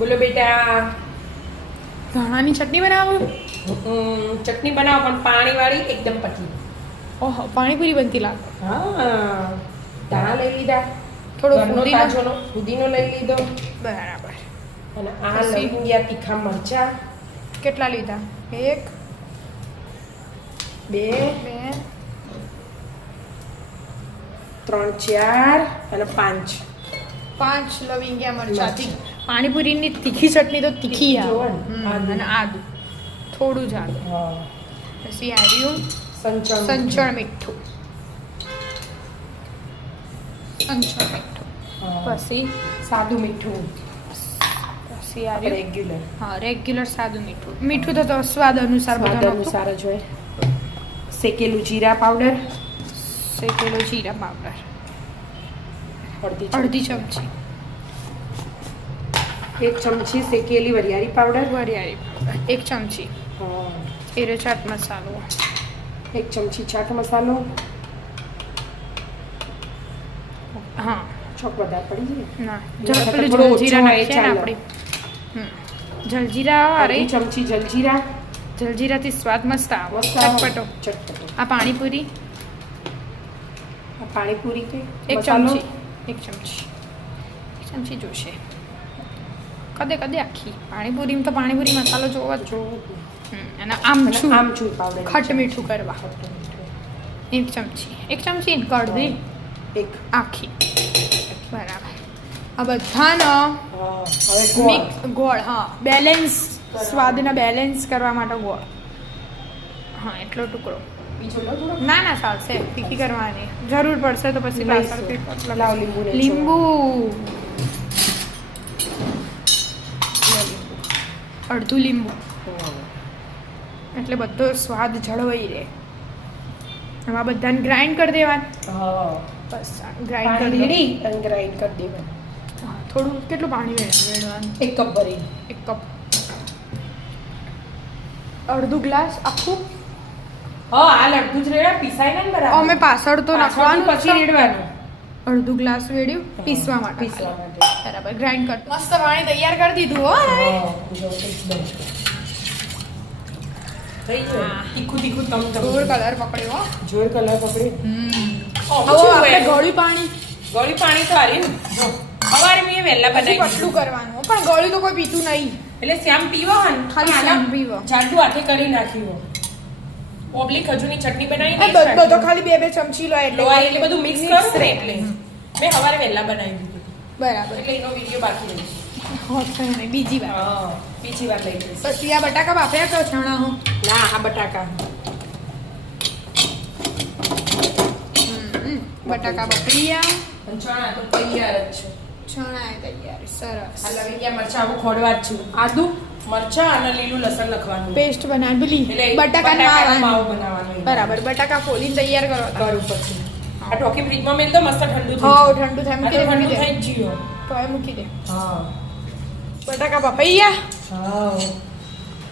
બોલો બેટા. ધાણાની ચટણી બનાવું. ચટણી બનાવો પણ પાણી વાળી એકદમ પતલી. ઓહો પાણીપુરી બનતી લાગે. હા ધાણા લઈ લીધા. થોડો ફુદીનો. ફુદીનો લઈ લીધો. બરાબર. અને આ? લવિંગિયા તીખા મરચા. કેટલા લીધા? એક બે બે ત્રણ ચાર અને પાંચ. પાંચ લવિંગિયા મરચા. મરચાં. પાણીપુરીની તીખી ચટણી તો તીખી આવે. અને આદુ. થોડું જ આદુ. પછી આવ્યું સંચળ સંચળ મીઠું. સંચળ મીઠું. પછી સાદું મીઠું. પછી આવ્યું રેગ્યુલર હા રેગ્યુલર સાદું મીઠું. મીઠું તો તો સ્વાદ અનુસાર સ્વાદ અનુસાર જ હોય. શેકેલું જીરા પાવડર. શેકેલું જીરા પાવડર. અડધી અડધી ચમચી. એક ચમચી શેકેલી વરિયાળી પાવડર. વરિયાળી એક ચમચી. એરો ચાટ મસાલો. એક ચમચી ચાટ મસાલો. હા. ચોક વધારે પડી જાય. જલજીરા નાખીએ આપણે. જલજીરા અરે ચમચી જલજીરા. જલજીરાથી સ્વાદ મસ્ત આવે. ચટપટો. આ પાણીપુરી? આ પાણીપુરી કે એક ચમચી. એક ચમચી. એક ચમચી જોશે. કદે કદે આખી. પાણીપુરીમાં તો પાણીપુરી મસાલો જોવો જ અને આમચૂર આમચૂર પાવડર ખટ મીઠું કરવા. એક ચમચી. એક ચમચી ને એક. આખી. બરાબર. આ બધાનો. મિક્સ ગોળ હા. બેલેન્સ સ્વાદને બેલેન્સ કરવા માટે ગોળ. હા એટલો ટુકડો. બીજો ના ના ચાલશે. તીખી કરવાની. જરૂર પડશે તો પછી લીંબુ લઈ લીંબુ અડધું લીંબુ. એટલે બધો સ્વાદ જળવાઈ રહે. એમાં બધાને ગ્રાઇન્ડ કરી દેવાનું. બસ ગ્રાઇન્ડ કરી અને ગ્રાઇન્ડ કરી દેવાનું થોડું કેટલું પાણી વેડવાનું એક કપ ભરી. એક કપ. અડધું ગ્લાસ આખું? હા આ અડધું જ રેડા પીસાય ને બરાબર. અમે પાછળ તો નાખવાનું પછી. રેડવાનું. અડધું ગ્લાસ વેડ્યું પીસવા માટે. પીસવા માટે. બરાબર ગ્રાઇન્ડ કર મસ્ત પાણી તૈયાર કરી દીધું હો હવે. હા, જો એકદમ. થઈ ગયું. હા. તીખું તીખું તમ ગોળ કલર પકડ્યો જોર કલર પકડી. હવે હવે આપણે ગળ્યું પાણી. ગળી પાણી તો હારી જો સવારે મેં વહેલા બનાવી પતલું કરવાનું પણ ગળ્યું તો કોઈ પીતું નહીં. એટલે શ્યામ પીવો હોય ખાલી શ્યામ પીવો. જાડું હાથે કરી નાખ્યું ઓબલી ખજૂરની ચટણી બનાવી બધો ખાલી બે બે ચમચી લો એટલે એટલે બધું મિક્સ કરો ને એટલે. મેં સવારે વહેલા બનાવી દીધું બરાબર. એટલે એનો વીડિયો બાકી રહી. બીજી વાર. બીજી વાર લઈ જઈશ. પછી આ બટાકા બાફ્યા તો ચણા હું? ના આ બટાકા. બટાકા બફરી અને ચણા તો તૈયાર જ છે. ચણા તૈયાર સરસ. આ લવિંગિયા મરચાં હું ખોડવા જ છું. આદુ? મરચાં અને લીલું લસણ લખવાનું. પેસ્ટ બનાવી બટાકાનો માવો. બનાવવાનો બરાબર બટાકા ફોલીને તૈયાર કરો કરું પછી. આ ટોકી ફ્રીજમાં મેલ તો મસ્ત ઠંડુ થઈ હા ઠંડુ થાય મૂકી દે ઠંડુ થઈ જ તો એ મૂકી દે. હા. બટાકા પપૈયા હા.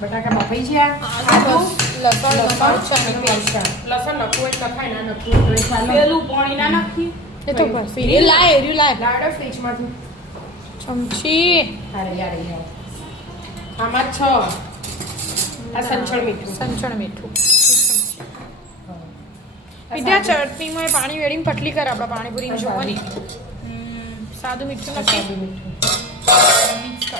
બટાકા પપૈયા ગયા? આદુ, લસણ લસણ લસણ અને ચણા લસણ હોય તો નખાય, ના હોય તો. પેલું પાણી ના નાખી એ તો બસ એ લાય એર્યું લાય. લાડો ફ્રીજમાંથી. ચમચી. અરે યાર. આમાં છ. આ સંચળ મીઠું. સંચળ મીઠું. મીઠા ચટણીમાં પાણી વેડીને પટલી કર આપણે પાણીપુરી જોવાની. સાદું મીઠું નથી. મિક્સ કરો.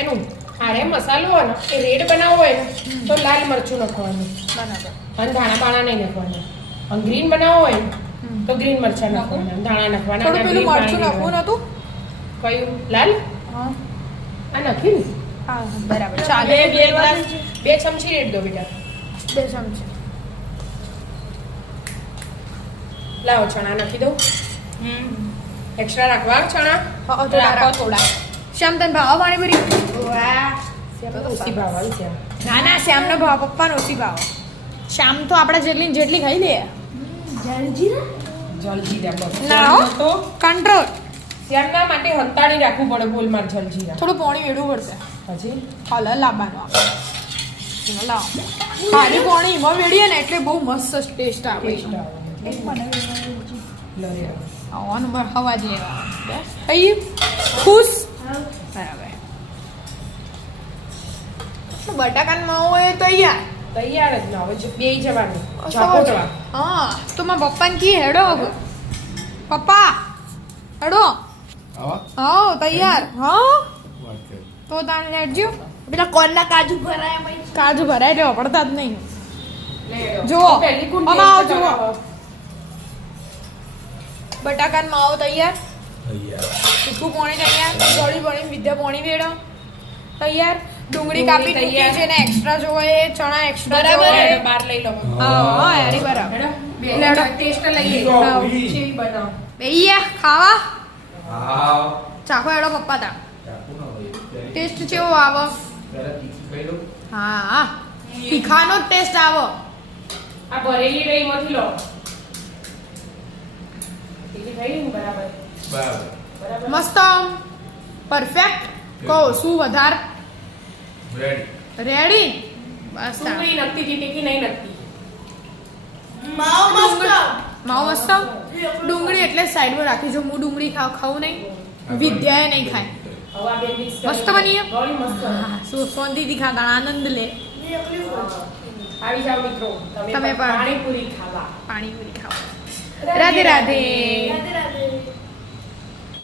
એનું આરે મસાલો હોય ને એ રેડ બનાવવો હોય ને તો લાલ મરચું નાખવાનું. બરાબર. અને ધાણા બાણા નહીં નાખવાના. અને ગ્રીન બનાવવો હોય ને તો ગ્રીન મરચાં નાખવાના ધાણા નાખવાના થોડું પેલું મરચું નાખવું નતું? કયું? લાલ? હા. આ નાખ્યું ને? હા બરાબર. ચાલે બે ગ્લાસ બે ચમચી રેડ દો બેટા. બે ચમચી. લાવો ચણા નાખી દઉં. એક્સ્ટ્રા રાખવા ચણા? હા, રાખો રાખો. થોડા. શ્યામ તને ભાવ પાણીપુરી ભરી. ઓછી ભાવ આવી છે. ના ના શ્યામનો ભાવ પપ્પાનો ઓછી ભાવ. શ્યામ તો આપણે જેટલી જેટલી ખાઈ લે. જલજીરા બસ તો કંટ્રોલ. શ્યામના માટે હતાળી રાખવું પડે બોલમાં જલજીરા થોડું પાણી વેડવું પડશે. પછી કલર લાવવાનો લાવો ખાલી પાણી એમાં વેડીએ ને એટલે બહુ મસ્ત ટેસ્ટ આવે ટેસ્ટ આવે. ઓન ઉપર એ તૈયાર? તૈયાર જ હેડો પપ્પા હેડો. હા તૈયાર. હા? તો તાણ લેડજો પેલા કોલના કાજુ ભરાય કાજુ ભરાય લેવા પડતા જ નહીં. જુઓ. પહેલી બટાકાનો માવો તૈયાર? તૈયાર. તીખું પોણી તૈયાર? ગળી પોણી વિદ્યા પોણી વેડો. તૈયાર? ડુંગળી કાપી તૈયાર. છે જેને એક્સ્ટ્રા જોવે એ ચણા એક્સ્ટ્રા બરાબર. બહાર લઈ લો હા. હા યારી બરાબર. બે ટેસ્ટ લઈએ. હા. બનાવ. બેયા ખાવા? હા ચાખો એડો પપ્પા તા. ટેસ્ટ કેવો આવો? હા હા. તીખાનો જ ટેસ્ટ આવો. આ ભરેલી રહી માંથી લો. પેલી થઈ ને બરાબર. બરાબર. બરાબર? મસ્ત. પરફેક્ટ કહો શું વધાર? રેડી રેડી બસ ડુંગળી નક્કી હતી તીખી નહીં નક્કી માવ મસ્ત. માવો મસ્ત? ડુંગળી એટલે સાઈડમાં રાખી જો હું ડુંગળી ખાવ ખાવું નહીં વિદ્યાએ નહીં ખાય. મસ્ત બની શું શાંતિથી ખાતા આનંદ લે? આવી જાવ મિત્રો. તમે તમે પણ પણ. પાણીપુરી ખાવા. પાણીપુરી ખાવા. રાધે રાધે રાધે રાધે